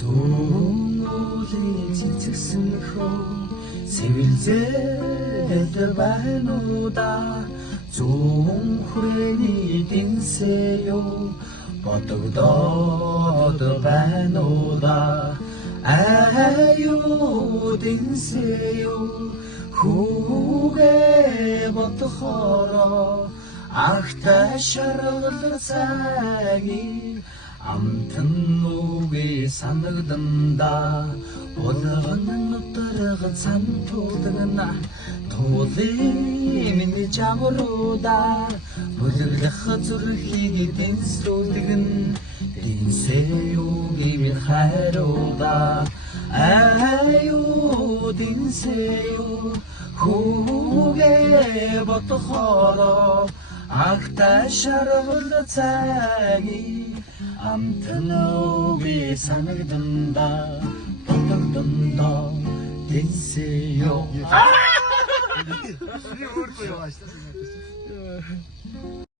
Зүүнөлийн цэцгсэн хөө сэвэлзээд байна уу да зүүн хүрээний дэнсээ юу бодогдоод байна уу да аюу дэнсээ юу хүүгээ бодохороо ахтай шаргал цагийг амтан нүгээ санагданда болгон нутарга цантуулгана туулын миний жамруда бүлэглэх зүрхийг дэнслүүлгэн дэнсээ юу гэмэн хайруда аюу дэнсээ юу хүүгээ бодохороо ахтай шаргал цагийг амтан нүгээ санагданда бодогдондоо дэнсээ юу Не уртуй başlasın.